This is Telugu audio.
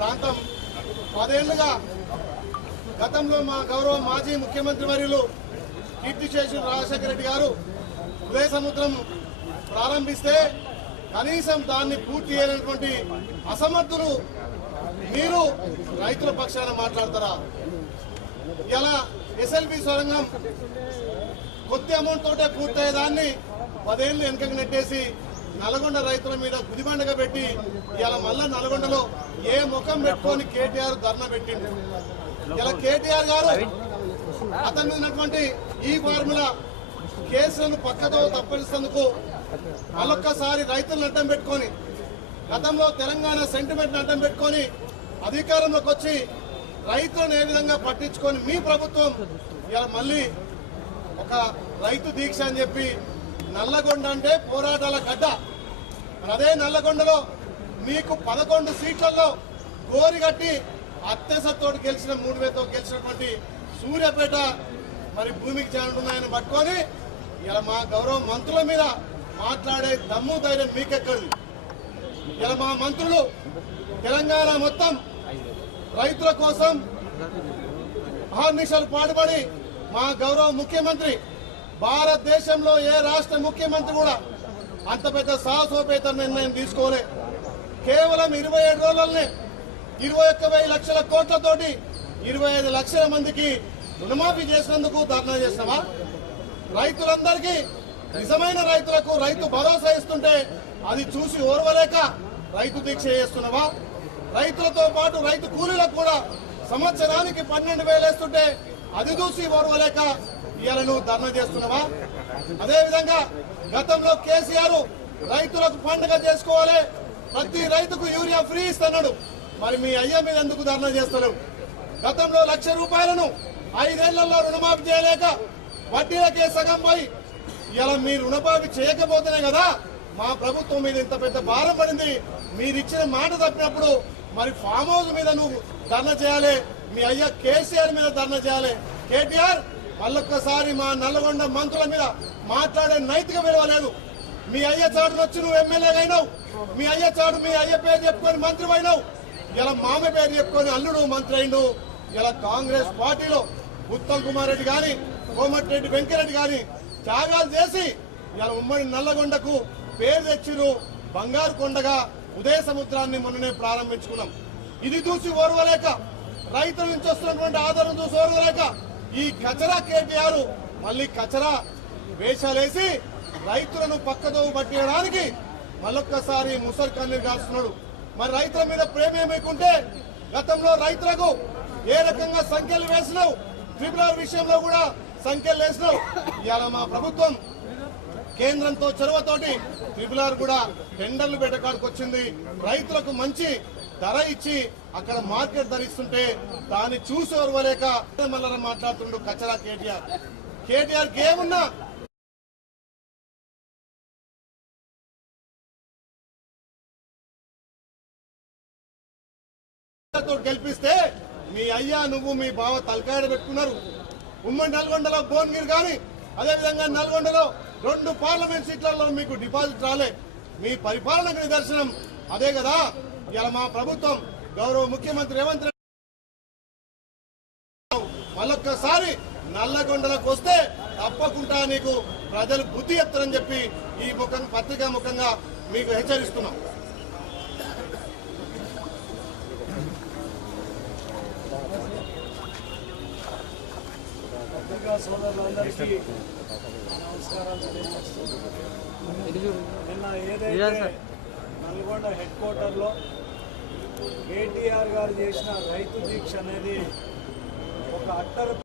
ప్రాంతం 10 ఏళ్లుగా గతంలో మా గౌరవ మాజీ ముఖ్యమంత్రి వర్యులు కీర్తిశేషులు రాజశేఖర రెడ్డి గారు ఉదయ సముద్రం ప్రారంభిస్తే కనీసం దాన్ని పూర్తి చేయనటువంటి అసమర్థులు మీరు రైతుల పక్షాన మాట్లాడతారా? ఇలా ఎస్ఎల్బి సొరంగం కొద్ది అమౌంట్ తోటే పూర్తయ్యేదాన్ని 10 ఏళ్లు వెనుకకు నెట్టేసి నల్గొండ రైతుల మీద గుదిబండగా పెట్టి ఇలా మళ్ళా నల్గొండలో ఏ ముఖం పెట్టుకొని కేటీఆర్ ధర్నా పెట్టిండు. ఇలా కేటీఆర్ గారు అతని మీద ఉన్నటువంటి ఈ ఫార్ములా కేసులను పక్కతో తప్పనిస్తేందుకు మళ్ళొక్కసారి రైతులను అడ్డం పెట్టుకొని గతంలో తెలంగాణ సెంటిమెంట్ అడ్డం పెట్టుకొని అధికారంలోకి వచ్చి రైతులను ఏ విధంగా పట్టించుకొని మీ ప్రభుత్వం ఇలా మళ్ళీ ఒక రైతు దీక్ష అని చెప్పి నల్లగొండ అంటే పోరాటాల గడ్డ. అదే నల్లగొండలో మీకు 11 సీట్లలో గోరిగట్టి అత్యసతో గెలిచిన 3,000తో గెలిచినటువంటి సూర్యాపేట మరి భూమికి చేరుతున్నాయని పట్టుకొని ఇలా మా గౌరవ మంత్రుల మీద మాట్లాడే దమ్ము ధైర్యం మీకెక్కడిది? ఇలా మా మంత్రులు తెలంగాణ మొత్తం రైతుల కోసం అహర్నిశలు పాటుపడి మా గౌరవ ముఖ్యమంత్రి భారతదేశంలో ఏ రాష్ట్ర ముఖ్యమంత్రి కూడా అంత పెద్ద సాహసోపేత నిర్ణయం తీసుకోలే. కేవలం 27 రోజులనే 21,000 లక్షల కోట్లతోటి 25 లక్షల మందికి రుణమాఫీ చేసినందుకు ధర్నా చేస్తావా? రైతులందరికీ నిజమైన రైతులకు రైతు భరోసా ఇస్తుంటే అది చూసి ఓర్వలేక రైతు దీక్ష చేస్తున్నావా? రైతులతో పాటు రైతు కూలీలకు కూడా సంవత్సరానికి 12,000 వేస్తుంటే అది చూసి ఓర్వలేక ఇవాళ నువ్వు ధర్నా చేస్తున్నావా? అదేవిధంగా గతంలో కేసీఆర్ రైతులకు పండుగ చేసుకోవాలి, ప్రతి రైతుకు యూరియా ఫ్రీ ఇస్తున్నాడు. మరి మీ అయ్య మీద ఎందుకు ధర్నా చేస్తలేవు? గతంలో 1,00,000 రూపాయలను 5 ఏళ్లలో రుణమాఫీ చేయలేక వడ్డీలకే సగం పోయి ఇలా మీ రుణమాఫీ చేయకపోతేనే కదా మా ప్రభుత్వం మీద ఇంత పెద్ద భారం పడింది. మీరు ఇచ్చిన మాట తప్పినప్పుడు మరి ఫామ్ హౌస్ మీద నువ్వు ధర్నా చేయాలి, మీ అయ్య కేసీఆర్ మీద ధర్నా చేయాలి. కేటీఆర్ మళ్ళొక్కసారి మా నల్లగొండ మంత్రుల మీద మాట్లాడే నైతిక విలువ లేదు. మీ అయ్య చాటును వచ్చి నువ్వు ఎమ్మెల్యేగా అయినావు, మీ అయ్య చాటు మీ అయ్య పేరు చెప్పుకొని మంత్రి అయినావు, ఇలా మామ పేరు చెప్పుకొని అల్లుడు మంత్రి అయిండు. ఇలా కాంగ్రెస్ పార్టీలో ఉత్తమ్ కుమార్ రెడ్డి గాని కోమటిరెడ్డి వెంకరెడ్డి గాని త్యాగాలు చేసి ఇలా ఉమ్మడి నల్లగొండకు పేరు తెచ్చిరు. బంగారు కొండగా ఉదయ సముద్రాన్ని మొన్ననే ప్రారంభించుకున్నాం. ఇది చూసి ఓర్వలేక రైతుల నుంచి వస్తున్నటువంటి ఆదరణ చూసి ఓర్వలేక ఈ కచరా కేటీఆర్ మళ్ళీ కచరా వేషాలేసి రైతులను పక్కదో పట్టియడానికి మళ్ళొక్కసారి ముసలి కన్నీరు కాస్తున్నాడు. మరి రైతుల మీద ప్రేమ ఏమైకుంటే గతంలో రైతులకు ఏ రకంగా సంఖ్యలు వేసినావు, ట్రిబ్యునల్ విషయంలో కూడా సంఖ్యలు వేసినావు. ఇవాళ మా ప్రభుత్వం కేంద్రంతో చొరవతోటి ట్రిబ్యునల్ కూడా టెండర్లు పెట్టడానికి వచ్చింది. రైతులకు మంచి ధర ఇచ్చి అక్కడ మార్కెట్ ధర ఇస్తుంటే దాన్ని చూసి ఓర్వలేక మళ్ళీ మాట్లాడుతుండు కచరా కేటీఆర్. కేటీఆర్ ఏమున్నా గెలిపిస్తే మీ అయ్యా నువ్వు మీ బావ తలకాయ పెట్టుకున్నారు. ఉమ్మడి నల్గొండలో భువనగిరి గాని అదేవిధంగా నల్గొండలో 2 పార్లమెంట్ సీట్లలో మీకు డిపాజిట్ రాలే. మీ పరిపాలనకు నిదర్శనం అదే కదా. ఇలా మా ప్రభుత్వం గౌరవ ముఖ్యమంత్రి రేవంత్ రెడ్డి మళ్ళొక్కసారి నల్లగొండలకు వస్తే తప్పకుండా నీకు ప్రజలు బుద్ధి చెప్తారని చెప్పి ఈ పత్రికా ముఖంగా మీకు హెచ్చరిస్తున్నాం. పత్రికా సోదరులందరికీ నమస్కారాలు తెలియజేస్తున్నాను. నిన్న ఏదైతే నల్గొండ హెడ్ క్వార్టర్లో కేటీఆర్ గారు చేసిన రైతు దీక్ష అనేది ఒక అట్టరు